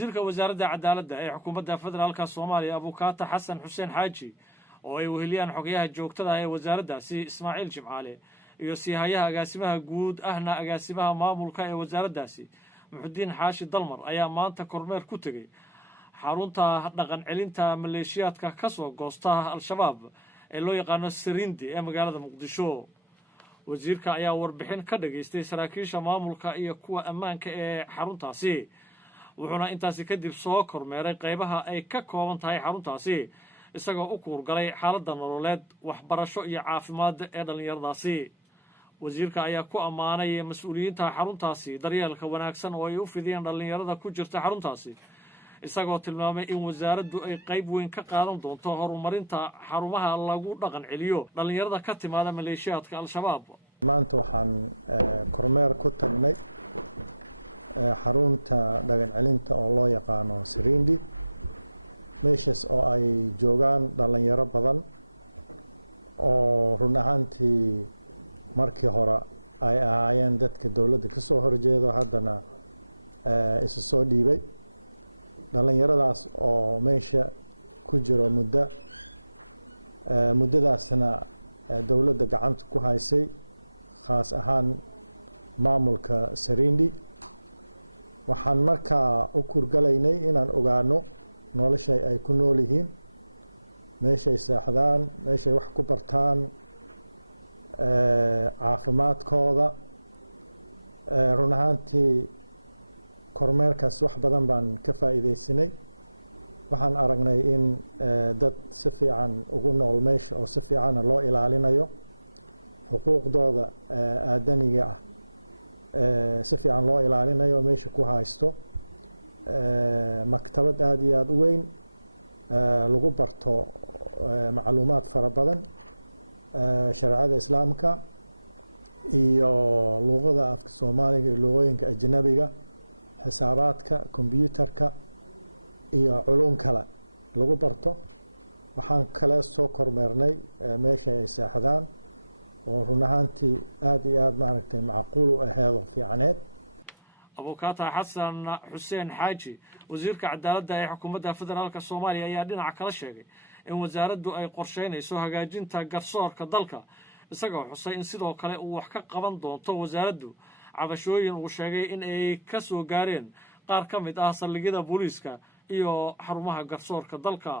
wasiirka wasaaradda cadaaladda ee xukuumadda federaalka Soomaaliya Abukaata Xasan Xuseen Xaaji oo ay weheliyaan xogayaha joogtada ee wasaaraddaasi Ismaaciil Jimcaale iyo siihayaha agaasimaha guud ahna agaasimaha maamulka ee wasaaraddaasi Muxudiin Xaashi Dalmar ayaa maanta kormeer ku tagay xarunta dhaqan celinta maleeshiyaadka ka soo goosta al-shabaab ee loo yaqaano Sirindi ee magaalada Muqdisho. wasiirka ayaa warbixin ka dhageystay saraakiisha maamulka iyo kuwa ammaanka ee xaruntaasi wuxuuna intaasi kadib soo kormeeray qaybaha ay ka kooban tahay xaruntaasi isagoo u kuurgalay xaaladda nololeed waxbarasho iyo caafimaad ee dhalinyaradaasi. wasiirka ayaa ku ammaanay mas'uuliyiinta xaruntaasi daryeelka wanaagsan oo ay u fidiyeen dhalinyarada ku jirta xaruntaasi isagoo tilmaamay in wasaaraddu ay qayb weyn ka qaadan doonto horumarinta xarumaha lagu dhaqan celiyo dhalinyarada ka timaada maleeshiyaadka al-shabaab. maanta waxaan kormeer ku tagnay xarunta dhaqan celinta oo loo yaqaano Sirindi meeshaas oo ay joogaan dhalinyaro badan oo run ahaantii markii hore ay ahaayeen dadka dawladda ka soo horjeedo haddana isu soo dhiibay dhalinyaradaas oo meesha ku jiro muddadaasna dawladda gacanta ku haysay khaas ahaan maamulka Sirindi. waxaan markaa u kurgalaynay inaan ogaano noloshay ay ku nool yihiin meeshay seexdaan meeshay wax ku bartaan caafimaadkooda run ahaantii kormeerkaas wax badan baan ka faa'iidaysanay. waxaan aragnay in dad si fiican ugu nool meesha oo si fiicanna loo ilaalinayo xuquuqdooda aadaniga ah si fiican loo ilaalinayo meesha ku haysto maktabad aad iyo aad u weyn lagu barto macluumaad fara badan sharciyada islaamka iyo luqada afka Soomaaliga iyo luqooyinka ajnabiga xisaabaadka kombiyuutarka iyo culuum kale lagu barto. waxaan kale soo kormeernay meesha ay seexdaan oo run ahaantii aad iyo aad maaragtay macquul u aheedo fiicneed. Abukaata Xasan Xuseen Xaaji wasiirka cadaaladda ee xukuumadda federaalka Soomaaliya ayaa dhinaca kala sheegay in wasaaraddu ay qorsheynayso hagaajinta garsoorka dalka isagoo xusay in sidoo kale uu wax ka qaban doonto wasaaraddu cabashooyin uu sheegay in ay ka soo gaareen qaar ka mid ah saldhigyada booliiska iyo xarumaha garsoorka dalka.